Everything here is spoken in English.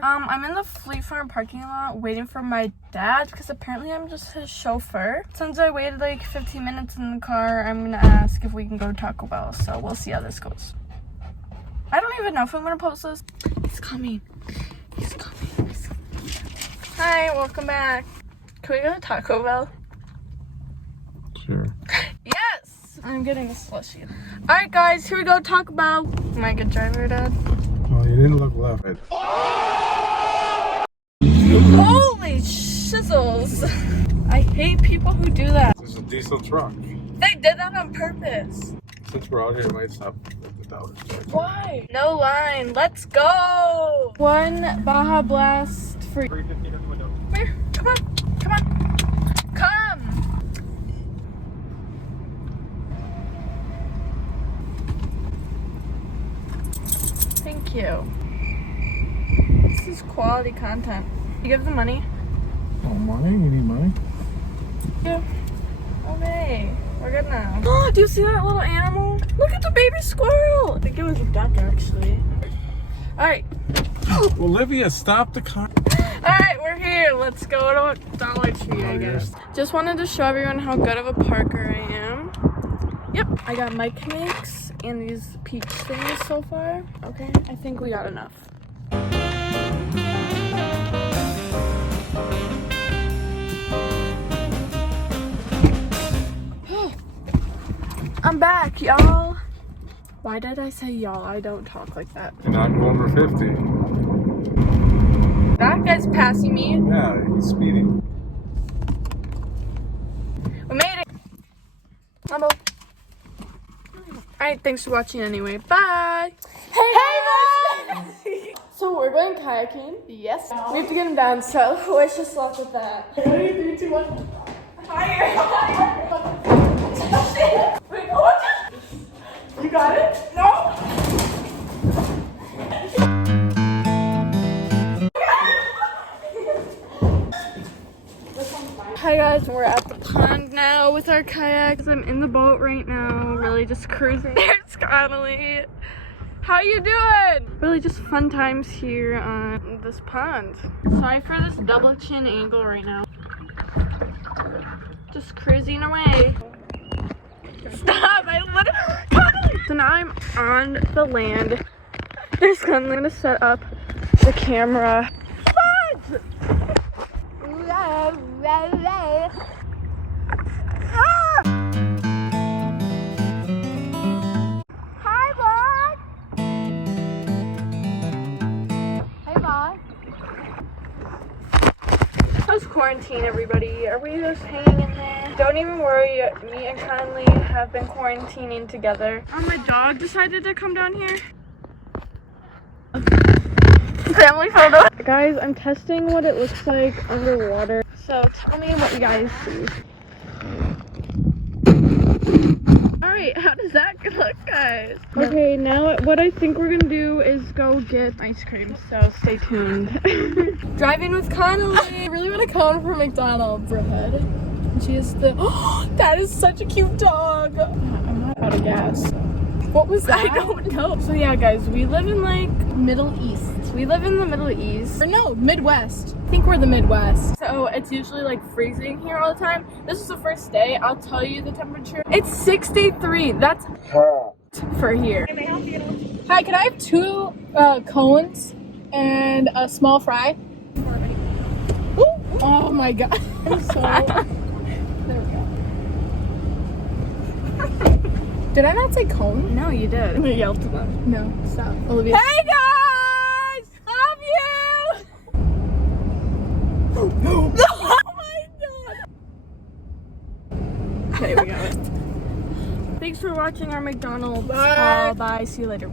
car. I'm in the Fleet Farm parking lot waiting for my dad because apparently I'm just his chauffeur. Since I waited like 15 minutes in the car, I'm gonna ask if we can go to Taco Bell. So we'll see how this goes. I don't even know if I'm gonna post this. He's coming. He's coming. He's coming. Hi, welcome back. Can we go to Taco Bell? Sure. Yes! I'm getting a slushie. Alright guys, here we go, Taco Bell. Am I a good driver, Dad? Well, you didn't look left. Holy shizzles! I hate people who do that. This is a diesel truck. They did that on purpose. Since we're out here, it might stop at the dollar store. Why? No line. Let's go! One Baja Blast free. $3.50 at the window. Come here. Come on. Come on. Come! Thank you. This is quality content. You give the money? Oh, money? You need money? Yeah. Okay. We're good now. Oh, do you see that little animal? Look at the baby squirrel! I think it was a duck, actually. Alright. Olivia, stop the car. Alright, we're here. Let's go to Dollar Tree, I guess. Just wanted to show everyone how good of a parker I am. Yep, I got mic mix and these peach things so far. Okay, I think we got enough. I'm back, y'all. Why did I say y'all? I don't talk like that. You're not going over 50. That guy's passing me. Yeah, he's speeding. We made it. Mumble. Alright, thanks for watching anyway. Bye. Hey, so we're going kayaking. Yes. We have to get him down, so wish us luck with that. 3, 2, 1. Higher. Wait, what? You got it? No. Hi guys, we're at the pond now with our kayaks. I'm in the boat right now, really just cruising. There's Connolly. How you doing? Really just fun times here on this pond. Sorry for this double chin angle right now. Just cruising away. Stop! I literally Connolly! So now I'm on the land. There's Connolly. I'm gonna set up the camera. What? Hi, Bob. Hey, Bob. How's quarantine, everybody? Are we just hanging in there? Don't even worry. Me and Conley have been quarantining together. Oh, my dog decided to come down here. Family photo. Guys, I'm testing what it looks like underwater. So tell me what you guys see. Alright, how does that look, guys? Okay, now what I think we're gonna do is go get ice cream, so stay tuned. Driving with Connolly. I really want to cone for McDonald's. Redhead. She is the. Oh, that is such a cute dog. I'm not out of gas. What was that? I don't know. So yeah, guys, we live in like Middle East. We live in the Middle East. Or no, Midwest. I think we're the Midwest. So it's usually like freezing here all the time. This is the first day. I'll tell you the temperature. It's 63. That's hot for here. Can I help you? Hi, can I have 2 cones and a small fry? Ooh. Oh my god. I'm so... There we go. Did I not say cone? No, you did. I yelled to them. No, stop. Olivia. Hey guys! Love you! Oh my god! Okay, we got it. Thanks for watching our McDonald's. Bye. Bye. See you later.